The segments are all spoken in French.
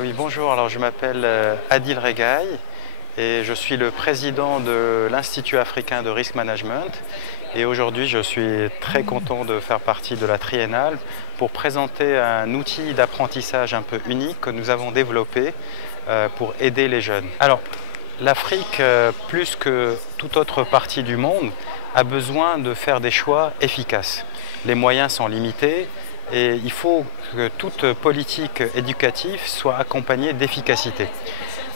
Oui, bonjour, alors je m'appelle Adil Regaï et je suis le président de l'Institut africain de Risk Management et aujourd'hui je suis très content de faire partie de la triennale pour présenter un outil d'apprentissage un peu unique que nous avons développé pour aider les jeunes. Alors l'Afrique, plus que toute autre partie du monde, a besoin de faire des choix efficaces. Les moyens sont limités. Et il faut que toute politique éducative soit accompagnée d'efficacité.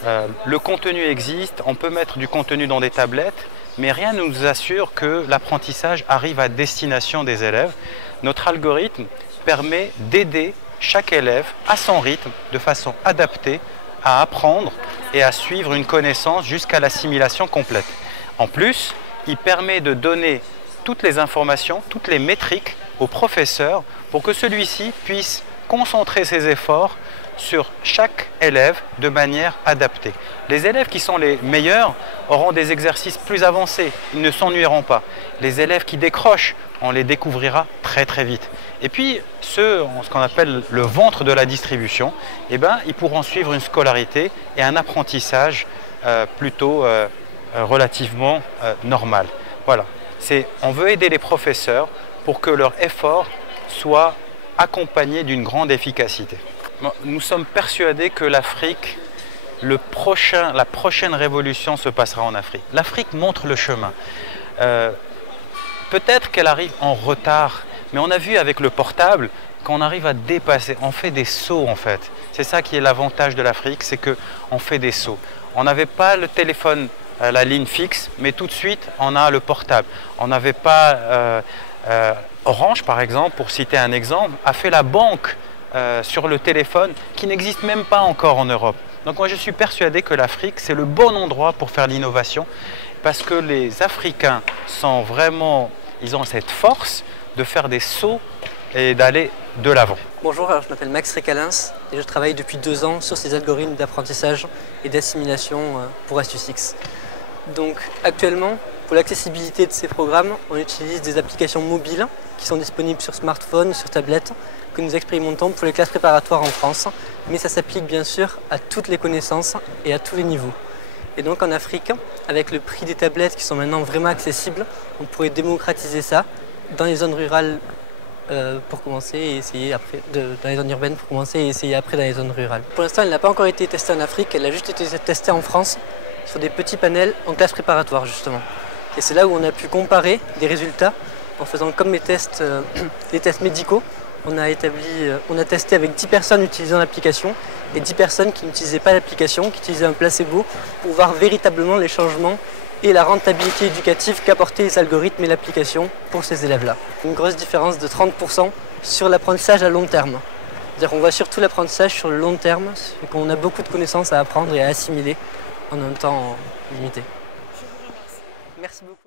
Le contenu existe, on peut mettre du contenu dans des tablettes, mais rien ne nous assure que l'apprentissage arrive à destination des élèves. Notre algorithme permet d'aider chaque élève à son rythme, de façon adaptée, à apprendre et à suivre une connaissance jusqu'à l'assimilation complète. En plus, il permet de donner toutes les informations, toutes les métriques au professeur pour que celui-ci puisse concentrer ses efforts sur chaque élève de manière adaptée. Les élèves qui sont les meilleurs auront des exercices plus avancés, ils ne s'ennuieront pas. Les élèves qui décrochent, on les découvrira très vite. Et puis ceux, ce qu'on appelle le ventre de la distribution, ils pourront suivre une scolarité et un apprentissage plutôt relativement normal. Voilà. On veut aider les professeurs pour que leur effort soit accompagné d'une grande efficacité. Nous sommes persuadés que l'Afrique, la prochaine révolution se passera en Afrique. L'Afrique montre le chemin. Peut-être qu'elle arrive en retard, mais on a vu avec le portable qu'on arrive à dépasser. On fait des sauts en fait. C'est ça qui est l'avantage de l'Afrique, c'est qu'on fait des sauts. On n'avait pas le téléphone, la ligne fixe, mais tout de suite on a le portable. On n'avait pas Orange par exemple, pour citer un exemple, a fait la banque sur le téléphone qui n'existe même pas encore en Europe. Donc moi je suis persuadé que l'Afrique c'est le bon endroit pour faire l'innovation parce que les Africains sont vraiment, ils ont cette force de faire des sauts et d'aller de l'avant. Bonjour, alors je m'appelle Max Recalens et je travaille depuis 2 ans sur ces algorithmes d'apprentissage et d'assimilation pour Astuce-X. Donc actuellement, pour l'accessibilité de ces programmes, on utilise des applications mobiles qui sont disponibles sur smartphone, sur tablette, que nous expérimentons pour les classes préparatoires en France, mais ça s'applique bien sûr à toutes les connaissances et à tous les niveaux. Et donc en Afrique, avec le prix des tablettes qui sont maintenant vraiment accessibles, on pourrait démocratiser ça dans les zones rurales pour commencer et essayer après, dans les zones urbaines pour commencer et essayer après dans les zones rurales. Pour l'instant, elle n'a pas encore été testée en Afrique, elle a juste été testée en France sur des petits panels en classe préparatoire justement. Et c'est là où on a pu comparer des résultats en faisant comme les tests médicaux. On a testé avec 10 personnes utilisant l'application et 10 personnes qui n'utilisaient pas l'application, qui utilisaient un placebo pour voir véritablement les changements et la rentabilité éducative qu'apportaient les algorithmes et l'application pour ces élèves-là. Une grosse différence de 30% sur l'apprentissage à long terme. C'est-à-dire qu'on voit surtout l'apprentissage sur le long terme, c'est qu'on a beaucoup de connaissances à apprendre et à assimiler en un temps limité. Je vous remercie. Merci beaucoup.